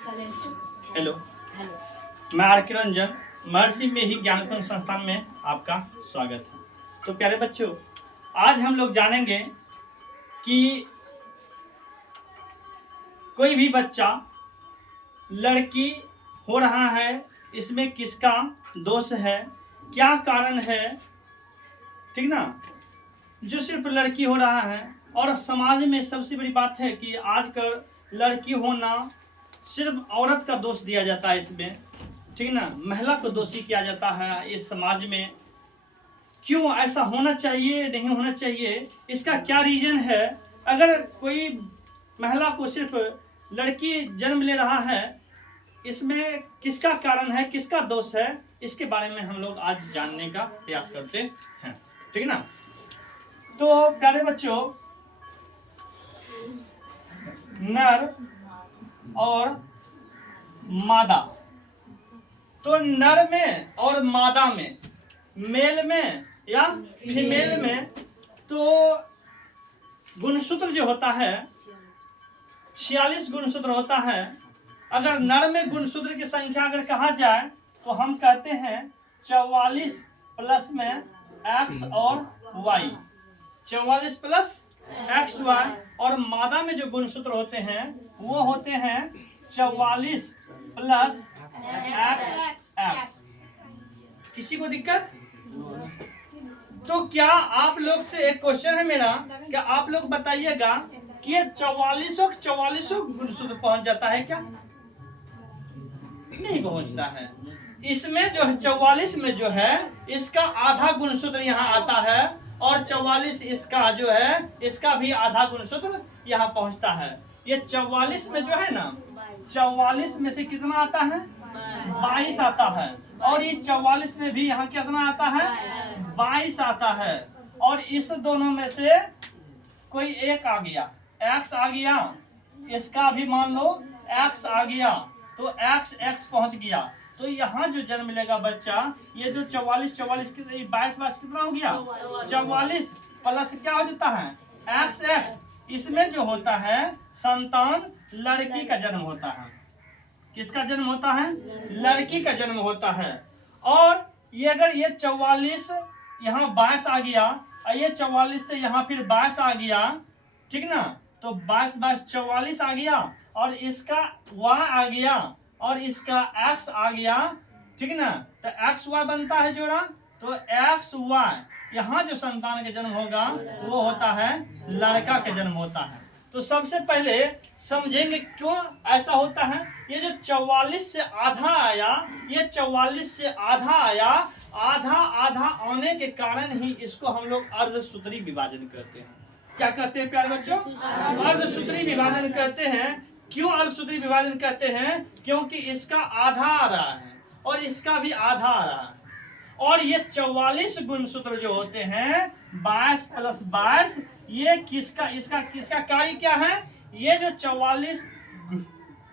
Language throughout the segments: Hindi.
हेलो, मैं आर.के. रंजन, महर्षि में ही ज्ञानकुंज संस्थान में आपका स्वागत है। तो प्यारे बच्चों, आज हम लोग जानेंगे कि कोई भी बच्चा लड़की हो रहा है, इसमें किसका दोष है, क्या कारण है, ठीक ना। जो सिर्फ लड़की हो रहा है, और समाज में सबसे बड़ी बात है कि आजकल लड़की होना सिर्फ औरत का दोष दिया जाता है इसमें, ठीक ना। महिला को दोषी किया जाता है इस समाज में। क्यों ऐसा होना चाहिए, नहीं होना चाहिए, इसका क्या रीजन है। अगर कोई महिला को सिर्फ लड़की जन्म ले रहा है, इसमें किसका कारण है, किसका दोष है, इसके बारे में हम लोग आज जानने का प्रयास करते हैं, ठीक ना। तो प्यारे बच्चों, नर और मादा, तो नर में और मादा में, मेल में या फीमेल में, तो गुणसूत्र जो होता है 46 गुणसूत्र होता है। अगर नर में गुणसूत्र की संख्या अगर कहा जाए तो हम कहते हैं 44 प्लस में एक्स और वाई, 44 प्लस एक्स वाई। और मादा में जो गुणसूत्र होते हैं वो होते हैं 44 प्लस एक्स एक्स। किसी को दिक्कत? तो क्या आप लोग से एक क्वेश्चन है मेरा, क्या आप लोग बताइएगा कि ये 44 गुणसूत्र पहुंच जाता है क्या? नहीं पहुंचता है। इसमें जो 44 में जो है इसका आधा गुणसूत्र यहाँ आता है, और 44 इसका जो है इसका भी आधा गुणसूत्र यहाँ पहुंचता है। ये 44 में जो है ना, 44 में से कितना आता है? 22 आता है। और इस 44 में भी यहाँ कितना आता है? 22 आता है। और इस दोनों में से कोई एक आ गया, एक्स आ गया, इसका भी मान लो एक्स आ गया, तो एक्स एक्स पहुंच गया। तो यहाँ जो जन्म लेगा बच्चा, ये जो 44 22 कितना हो गया? 44 प्लस क्या हो जाता है? X x. इसमें जो होता है संतान लड़की का जन्म होता है। किसका जन्म होता है? लड़की का जन्म होता है। और ये अगर ये 44 यहाँ 22 आ गया, और ये 44 से यहाँ फिर 22 आ गया, ठीक ना, तो 22 44 आ गया, और इसका y आ गया, और इसका x आ गया, ठीक ना। तो एक्स वाई बनता है जोड़ा, तो एक्स वाई, यहाँ जो संतान का जन्म होगा वो होता है लड़का का जन्म होता है। तो सबसे पहले समझेंगे क्यों ऐसा होता है। ये जो 44 से आधा आया, ये 44 से आधा आया, आधा आधा आने के कारण ही इसको हम लोग अर्धसूत्री विभाजन कहते हैं। क्या कहते हैं प्यारे बच्चों? अर्धसूत्री विभाजन कहते हैं। क्यों अर्धसूत्री विभाजन कहते हैं? क्योंकि इसका आधा आ रहा है और इसका भी आधा आ रहा है। और ये 44 गुणसूत्र जो होते हैं 22 प्लस 22, ये किसका कार्य क्या है? ये जो 44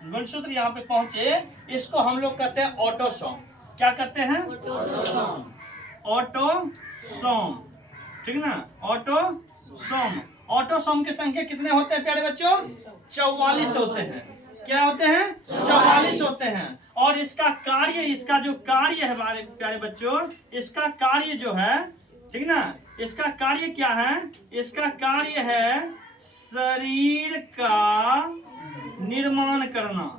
गुणसूत्र यहाँ पे पहुंचे, इसको हम लोग कहते हैं ऑटोसोम। क्या कहते हैं? ऑटोसोम, ठीक ना, ऑटोसोम। ऑटोसोम की संख्या कितने होते हैं प्यारे बच्चों? 44 होते हैं। क्या होते हैं? 44 होते हैं। और इसका कार्य, इसका जो कार्य है हमारे प्यारे बच्चों, इसका कार्य जो है, ठीक ना, इसका कार्य क्या है? इसका कार्य है शरीर का निर्माण करना।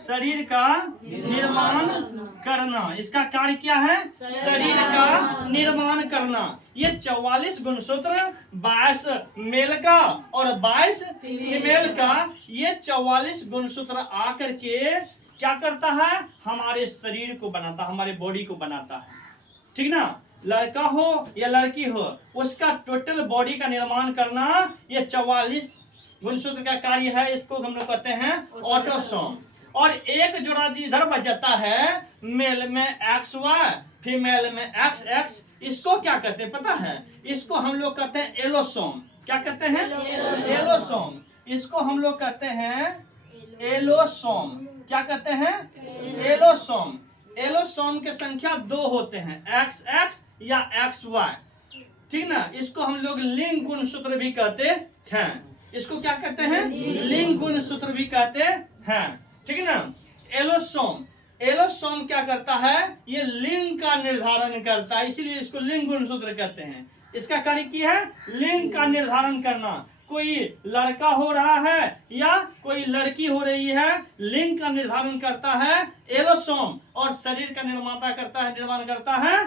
शरीर का निर्माण करना, इसका कार्य क्या है? शरीर का निर्माण करना। ये 44 गुणसूत्र 22 मेल का और 22 फीमेल का, ये 44 गुणसूत्र आकर के क्या करता है? हमारे शरीर को बनाता, हमारे बॉडी को बनाता है, ठीक ना। लड़का हो या लड़की हो, उसका टोटल बॉडी का निर्माण करना ये 44 गुणसूत्र का कार्य है। इसको हम लोग कहते हैं ऑटोसोम। और एक जोड़ा इधर बच जाता है, मेल में एक्स वाई, फीमेल में एक्स एक्स। इसको क्या कहते हैं पता है? इसको हम लोग कहते हैं एलोसोम। क्या कहते हैं? एलोसोम। इसको हम लोग कहते हैं एलोसोम। क्या कहते हैं? एलोसोम। एलोसोम के संख्या 2 होते हैं, एक्स एक्स या एक्स वाई, ठीक ना। इसको हम लोग लिंग गुणसूत्र भी कहते हैं। इसको क्या कहते हैं? लिंग गुणसूत्र भी कहते हैं। ठीक है ना। एलोसोम, एलोसोम क्या करता है, ये लिंग का निर्धारण करता है, इसीलिए इसको लिंग गुणसूत्र कहते हैं। इसका कार्य क्या है, लिंग का निर्धारण करना। कोई लड़का हो रहा है या कोई लड़की हो रही है, लिंग का निर्धारण करता है एलोसोम, और शरीर का निर्माण करता है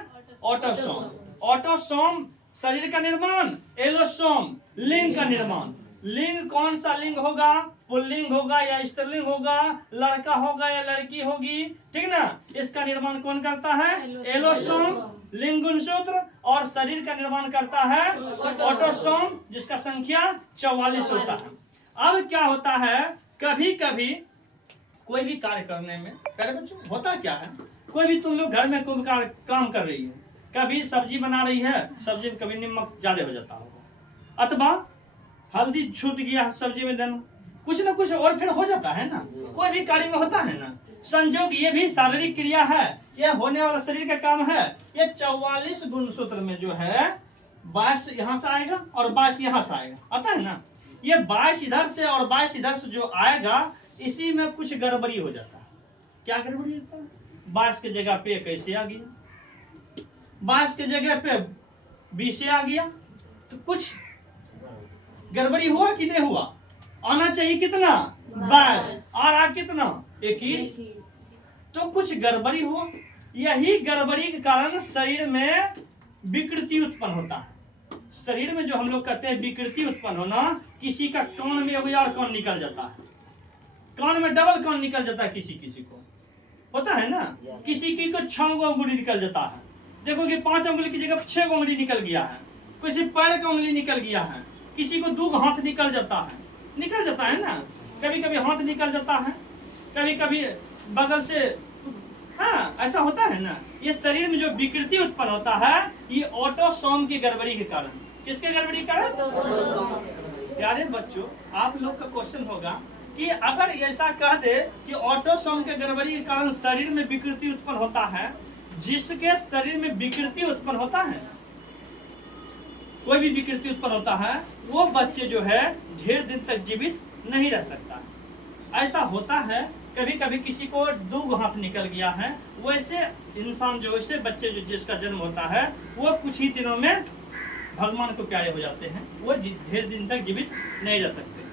ऑटोसोम। ऑटोसोम शरीर का निर्माण, एलोसोम लिंग का निर्माण। लिंग कौन सा लिंग होगा, पुल्लिंग होगा या स्त्रीलिंग होगा, लड़का होगा या लड़की होगी, ठीक ना। इसका निर्माण कौन करता है, एलोसोम लिंग गुणसूत्र, और शरीर का निर्माण करता है ऑटोसोम, जिसका संख्या 44 होता है। अब क्या होता है, कभी कभी कोई भी कार्य करने में, पहले बच्चों होता क्या है, कोई भी तुम लोग घर में कोई काम कर रही है, कभी सब्जी बना रही है, सब्जी में कभी नमक ज्यादा हो जाता होगा, अथवा हल्दी छूट गया सब्जी में देना, कुछ ना कुछ और फिर हो जाता है ना, कोई भी कार्य में होता है ना। संयोग ये भी शारीरिक क्रिया है, ये होने वाला शरीर का काम है। ये 44 गुणसूत्र में जो है 22 यहाँ से आएगा और 22 यहाँ से आएगा, आता है ना। ये 22 इधर से और 22 इधर से जो आएगा, इसी में कुछ गड़बड़ी हो जाता है। क्या गड़बड़ी होता है, 22 के जगह पे कैसे आ गया, 22 के जगह पे 20 आ गया, तो कुछ गड़बड़ी हुआ कि नहीं हुआ। आना चाहिए कितना 22 और आ कितना 21, तो कुछ गड़बड़ी हुआ। यही गड़बड़ी के कारण शरीर में विकृति उत्पन्न होता है। शरीर में जो हम लोग कहते हैं विकृति उत्पन्न होना, किसी का कान में एगो और कान निकल जाता है, कान में डबल कान निकल जाता है, किसी किसी को होता है ना। किसी की को 6 अंगुली निकल जाता है, देखो कि 5 अंगुली की जगह 6 अंगुली निकल गया है, किसी पैर का अंगुली निकल गया है, किसी को 2 हाथ निकल जाता है ना। कभी कभी हाथ निकल जाता है, कभी कभी बगल से, हाँ ऐसा होता है ना। ये शरीर में जो विकृति उत्पन्न होता है, ये ऑटोसोम की गड़बड़ी के कारण। किसके गड़बड़ी के कारण, प्यारे बच्चों, आप लोग का क्वेश्चन होगा कि अगर ऐसा कह दे कि ऑटोसोम के गड़बड़ी के कारण शरीर में विकृति उत्पन्न होता है, जिसके शरीर में विकृति उत्पन्न होता है, कोई भी विकृति उत्पन्न होता है, वो बच्चे जो है ढेर दिन तक जीवित नहीं रह सकता। ऐसा होता है, कभी कभी किसी को 2 हाथ निकल गया है, वैसे इंसान जो, वैसे बच्चे जो जिसका जन्म होता है, वो कुछ ही दिनों में भगवान को प्यारे हो जाते हैं, वो ढेर दिन तक जीवित नहीं रह सकते,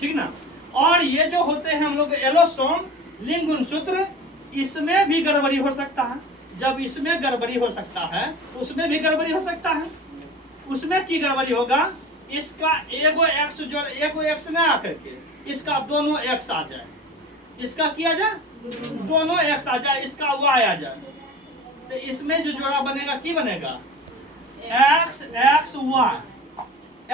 ठीक ना। और ये जो होते हैं हम लोग एलोसोम लिंग गुणसूत्र, इसमें भी गड़बड़ी हो सकता है। जब इसमें गड़बड़ी हो सकता है, उसमें भी गड़बड़ी हो सकता है। उसमें की गड़बड़ी होगा, इसका एगो एक्स ना आकर के इसका दोनों एक्स आ जाए, इसका किया जाए दोनों एक्स आ जाए, इसका वाई आ जाए, तो इसमें जो जोड़ा बनेगा की बनेगा, X X Y,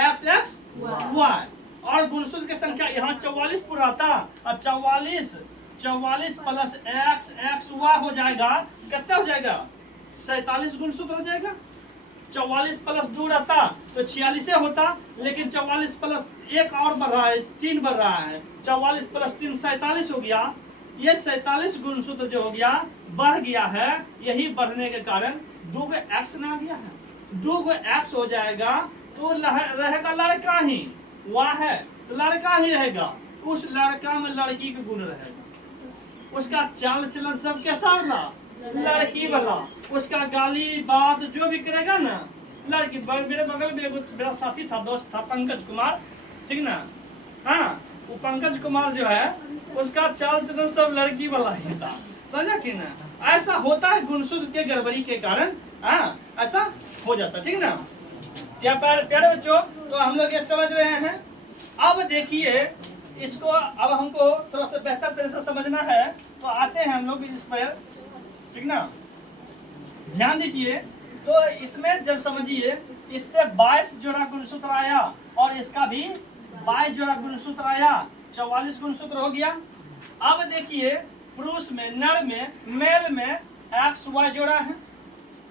X X Y. और गुणसूत्र की संख्या यहाँ 44 पूरा था, अब 44 प्लस एक्स एक्स वाई हो जाएगा, कितना हो जाएगा 47 गुणसूत्र हो जाएगा। 44 प्लस 2 रहता तो 46 होता, लेकिन 44 प्लस 1 और बढ़ रहा है, 3 बढ़ रहा है, 44 प्लस 3 47 हो गया। ये 47 गुणसूत्र जो हो गया, बढ़ गया है। यही बढ़ने के कारण 2 एक्स ना गया है, 2 एक्स हो जाएगा, तो रहेगा लड़का ही, वाह है तो लड़का ही रहेगा। उस लड़का में लड़की के गुण रहेगा, उसका चाल चलन सब कैसा ना लड़की वाला, उसका गाली बात जो भी करेगा ना लड़की। मेरे बगल में मेरा साथी था, दोस्त था, पंकज कुमार, ठीक ना। हाँ, वो पंकज कुमार जो है, उसका चाल चलन सब लड़की वाला ही था, समझा कि ना। ऐसा होता है गुणसूत्र के गड़बड़ी के कारण, हाँ ऐसा हो जाता, ठीक ना। क्या प्यारे बच्चों, तो हम लोग ये समझ रहे हैं। अब देखिए इसको, अब हमको थोड़ा सा बेहतर तरह से समझना है, तो आते हैं हम लोग इस पर, ठीक ना। ध्यान दीजिए, तो इसमें जब समझिए, इससे 22 जोड़ा गुणसूत्र आया और इसका भी 22 जोड़ा गुणसूत्र आया, 44 गुणसूत्र हो गया। अब देखिए पुरुष में, नर में, मेल में एक्स वाई जोड़ा है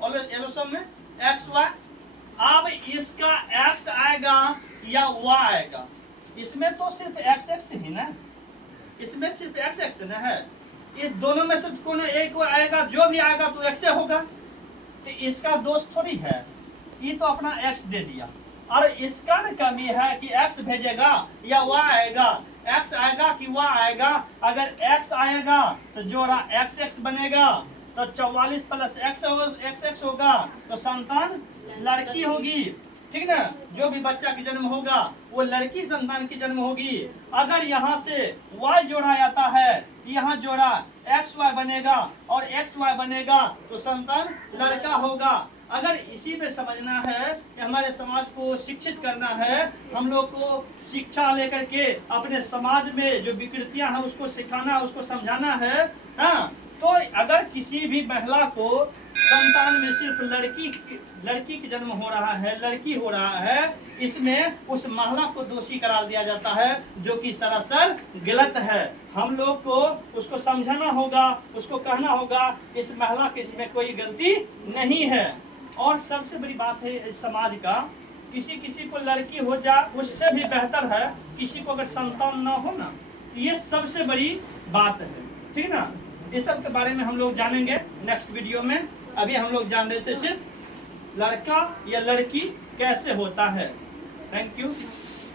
और एलोसोम में एक्स वाई। अब इसका एक्स आएगा या वाई आएगा, इसमें तो सिर्फ एक्स एक्स ही ना, इसमें सिर्फ एक्स एक्स ना है। इस दोनों में से कोनो एक आएगा, जो भी आएगा तो एक्स होगा, तो इसका दोष थोड़ी है, ये तो अपना एक्स दे दिया। और इसका न कमी है कि एक्स भेजेगा या वाई आएगा, x आएगा कि y आएगा? अगर x आएगा तो जोड़ा x बनेगा, तो 44 प्लस x होगा, तो संतान लड़की होगी। ठीक ना? जो भी बच्चा की जन्म होगा वो लड़की संतान की जन्म होगी। अगर यहाँ से y जोड़ा जाता है, यहाँ जोड़ा xy बनेगा और xy बनेगा, तो संतान लड़का होगा। अगर इसी में समझना है कि हमारे समाज को शिक्षित करना है, हम लोग को शिक्षा लेकर के अपने समाज में जो विकृतियां हैं उसको सिखाना, उसको समझाना है। हाँ, तो अगर किसी भी महिला को संतान में सिर्फ लड़की की जन्म हो रहा है, लड़की हो रहा है, इसमें उस महिला को दोषी करार दिया जाता है, जो कि सरासर गलत है। हम लोग को उसको समझाना होगा, उसको कहना होगा इस महिला के इसमें कोई गलती नहीं है। और सबसे बड़ी बात है इस समाज का, किसी को लड़की हो जा उससे भी बेहतर है किसी को अगर संतान ना हो ना, ये सबसे बड़ी बात है। ठीक है ना? इस सब के बारे में हम लोग जानेंगे नेक्स्ट वीडियो में। अभी हम लोग जान रहे थे सिर्फ लड़का या लड़की कैसे होता है। Thank you.